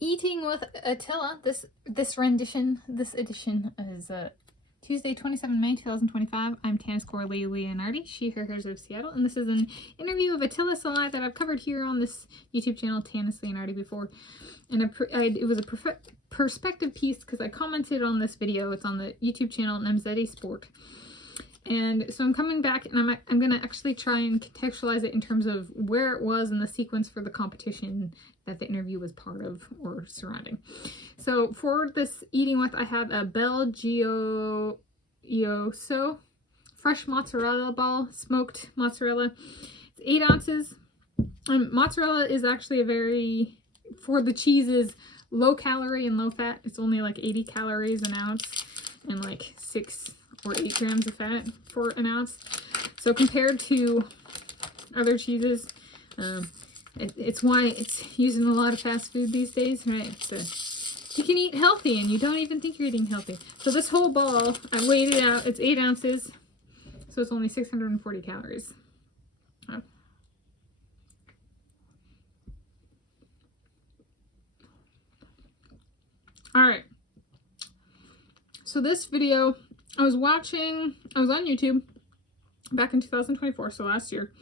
Eating with Attila. This edition is Tuesday, 27 May 2025. I'm Tanis Coralee Leonhardi, she, her, hers of Seattle, and this is an interview of Attila Szalai that I've covered here on this YouTube channel, Tanis Leonhardi, before. And it was a perspective piece because I commented on this video. It's on the YouTube channel MZD Sport. And so I'm coming back and I'm going to actually try and contextualize it in terms of where it was in the sequence for the competition that the interview was part of or surrounding. So for this eating with, I have a Belgioso fresh mozzarella ball, smoked mozzarella. It's 8 ounces. Mozzarella is actually for the cheeses, low calorie and low fat. It's only like 80 calories an ounce and like 6 or 8 grams of fat for an ounce. So compared to other cheeses, it's why it's used in a lot of fast food these days, right? So you can eat healthy and you don't even think you're eating healthy. So this whole ball, I weighed it out, it's 8 ounces, so it's only 640 calories. Alright, so this video, I was on YouTube back in 2024, so last year,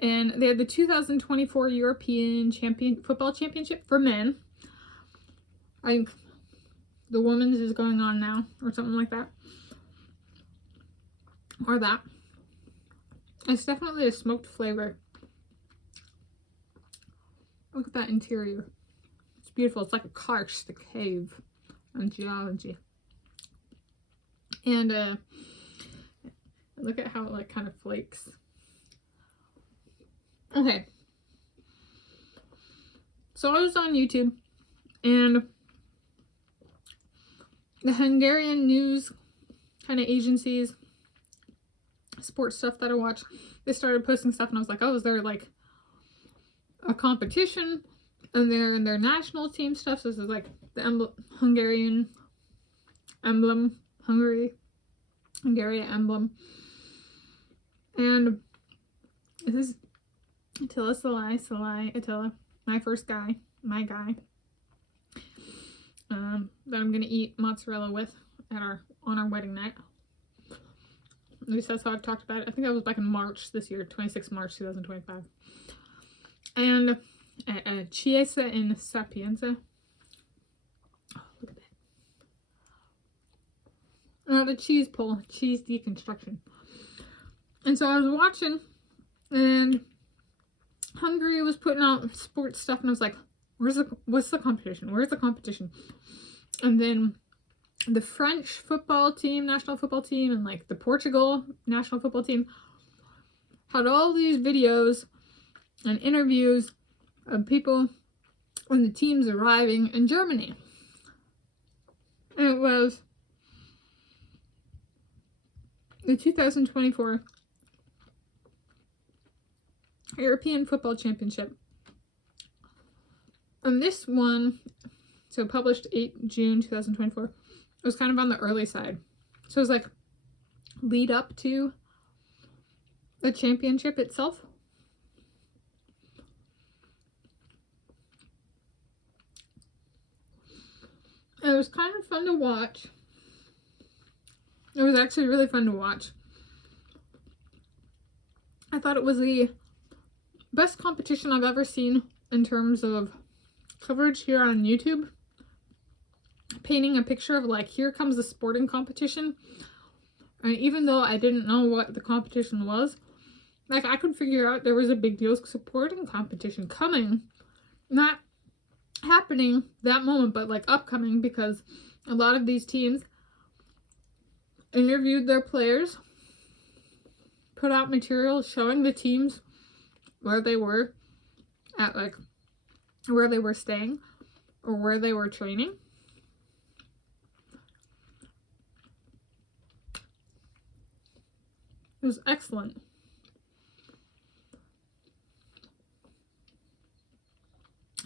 and they had the 2024 European Football Championship for men. I think the women's is going on now, or something like that. Or that. It's definitely a smoked flavor. Look at that interior. It's beautiful. It's like a karst, a cave in geology. And look at how it like kind of flakes. Okay. So I was on YouTube and the Hungarian news kind of agencies, sports stuff that I watch, they started posting stuff and I was like, oh, is there like a competition? And they're in their national team stuff. So this is like the Hungarian emblem. Hungary emblem. And this is Attila Szalai, Attila, my guy, that I'm gonna eat mozzarella with on our wedding night. At least that's how I've talked about it. I think that was back in March this year, 26 March 2025. And Chiesa in Sapienza. The cheese pull, cheese deconstruction. And so I was watching, and Hungary was putting out sports stuff, and I was like, what's the competition? Where's the competition? And then the French football team, national football team, and like the Portugal national football team had all these videos and interviews of people when the teams arriving in Germany. And it was the 2024 European Football Championship. And this one, so published 8 June 2024, it was kind of on the early side. So it was like lead up to the championship itself. And it was kind of fun to watch. It was actually really fun to watch. I thought it was the best competition I've ever seen in terms of coverage here on YouTube. Painting a picture of like, here comes the sporting competition. And even though I didn't know what the competition was, like I could figure out there was a big deal sporting competition coming. Not happening that moment, but like upcoming, because a lot of these teams interviewed their players, put out material showing the teams where they were at, like where they were staying or where they were training. It was excellent.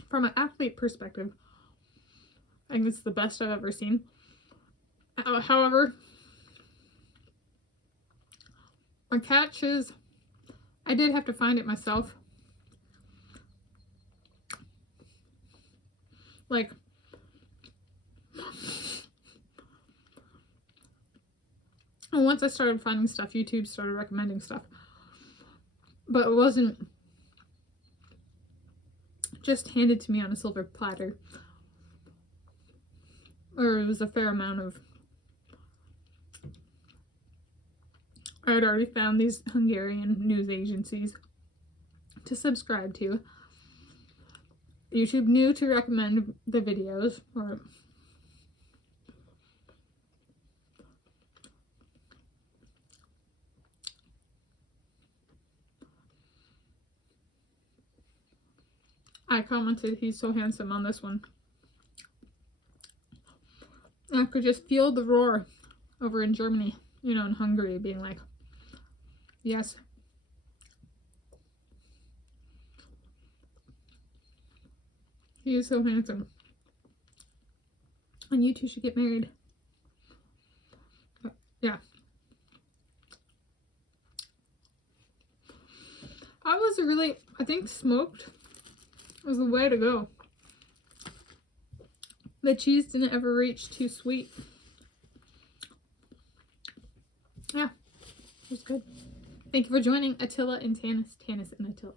From an athlete perspective, I think it's the best I've ever seen. However, my catch is I did have to find it myself. Like, and once I started finding stuff, YouTube started recommending stuff. But it wasn't just handed to me on a silver platter. Or it was a fair amount of... I had already found these Hungarian news agencies to subscribe to. YouTube knew to recommend the videos, or I commented, he's so handsome on this one. And I could just feel the roar over in Germany, you know, in Hungary, being like, yes. He is so handsome. And you two should get married. But, yeah. I think smoked was the way to go. The cheese didn't ever reach too sweet. Yeah, it was good. Thank you for joining Attila and Tanis and Attila.